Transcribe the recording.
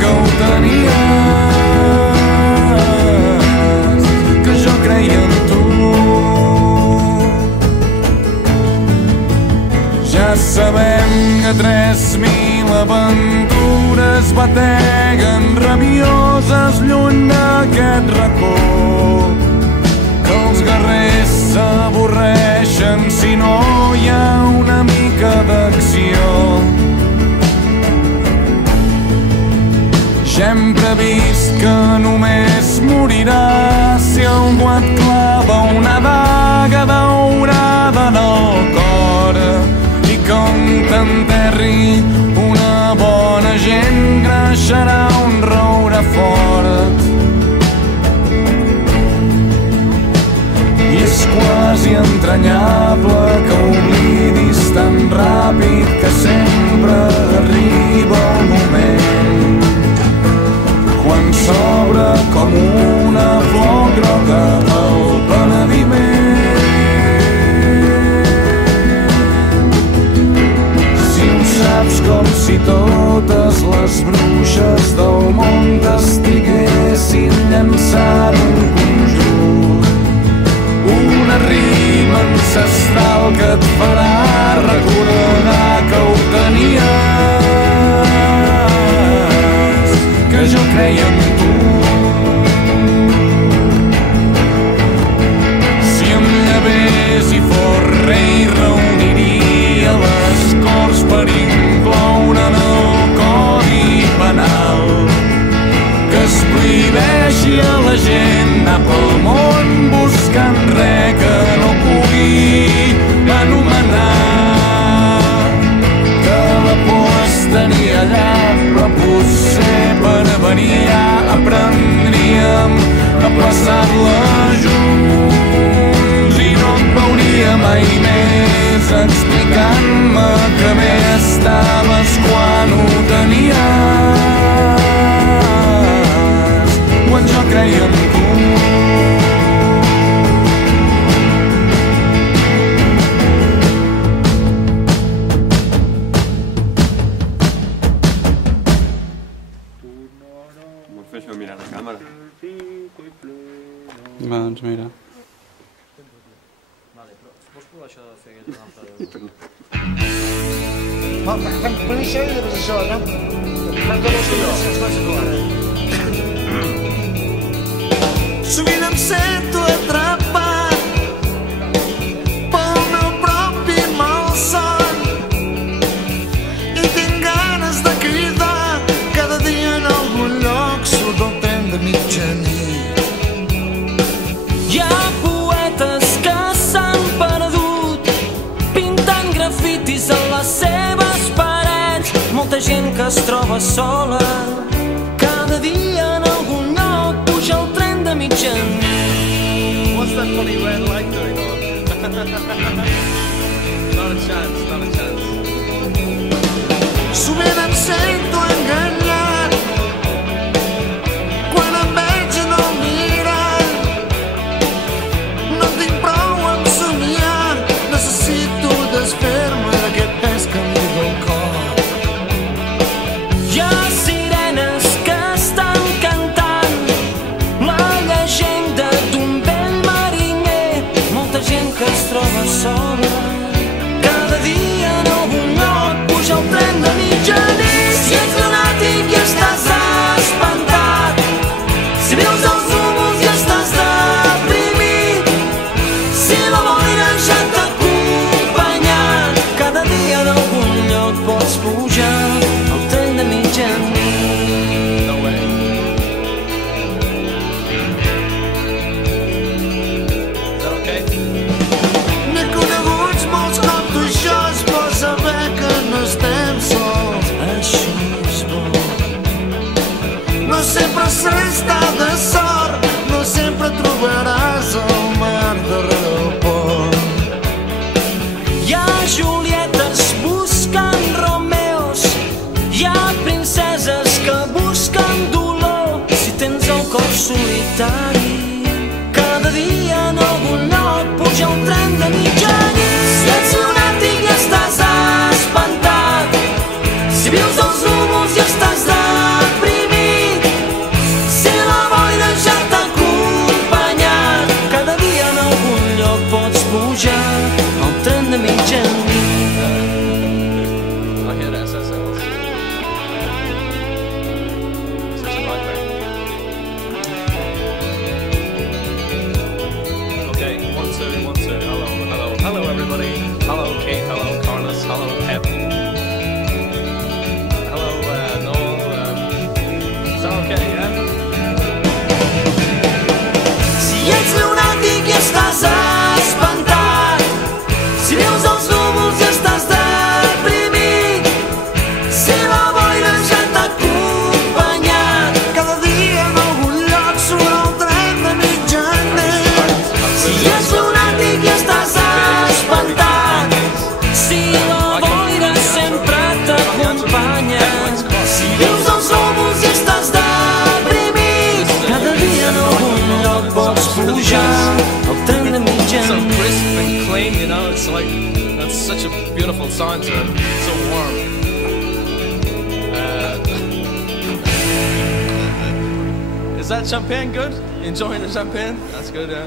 que ho tenies, que jo creia en tu. Ja sabem que 3.000 aventures bateguen rabioses lluny d'aquest racó, que els guerrers s'avorreixen si no hi ha una mica d'acció. Ja hem previst que només morirà si algú et clava una daga daurada en el cor, i com t'enterri una bona gent creixerà un roure fort. I és quasi entranyable que oblidis tan ràpid que sempre arriba el moment quan s'obre com una flor groga el penediment. Si ho saps, com si totes les bruixes del món t'estiguessin llançant un conjur, una rima ancestral que et farà recordar que ho tenies, que jo creia en tu. Si em llevés i fos rei, reuniria les corts per incloure en el codi penal que es prohibeixi a la gent anar pel món buscant res que no pugui anomenar, que la por estaria allà, però potser per variar aprendríem a passar-la junts i no et veuria mai més explicant-me que bé estaves quan ho tenies, quan jo creia en tu. Fer això mirant la càmera. Va, doncs mira. Vale, però pots provar això de fer aquella altra? Per això i després això, no? Sovint em sento atrapat pel meu propi malson i tinc ganes de cridar cada dia en algun lloc. Surt el tren de mitjanit. Hi ha poetes que s'han perdut pintant grafitis a les seves parets, molta gent que es troba sola cada dia en algun lloc. Puja el tren de mitjanit. What's that funny red light doing on? Not a chance, not a chance. Sovint em sento enganyat quan em veig en el mirall. No tinc prou amb somiar, necessito desfer-me d'aquest pes que em diu el cor. Hi ha sirenes que estan cantant la llegenda d'un vell mariner, molta gent que es troba sola cada dia en algun lloc. Puja el tren de mitjanit. Si ets lunàtic i estàs espantat, si veus els núvols i estàs deprimit, si la boira ja t'ha acompanyat, cada dia en algun lloc pots pujar al tren de mitjanit. No way. Is that okay? N'he coneguts molts com tu, això és bo saber que no estem sols. Així és bo. No sempre s'està de sort, no sempre trobaràs el mar darrere el pont. Hi ha Julietes buscant Romeos, hi ha princeses que busquen dolor. Si tens el cor solitari, cada dia en algun lloc puja el tren de mitjanit. Si ets lunàtic i estàs espantat, si vius els núvols i estàs deprimit, that okay, yeah? Si ets lunàtic i estàs espantat, si veus els núvols i estàs deprimit, si la boira ja t'ha acompanyat cada dia en algun lloc sobre el tren de mitjanit. Si ets lunàtic i estàs espantat, si la boira sempre t'acompanya, si veus els núvols i estàs deprimit, cada dia en algun lloc pots pujar al tren de So mitjanit. crisp and clean, you know, it's like, that's such a beautiful sound to it. So warm. Is that champagne good? You enjoying the champagne? That's good, yeah.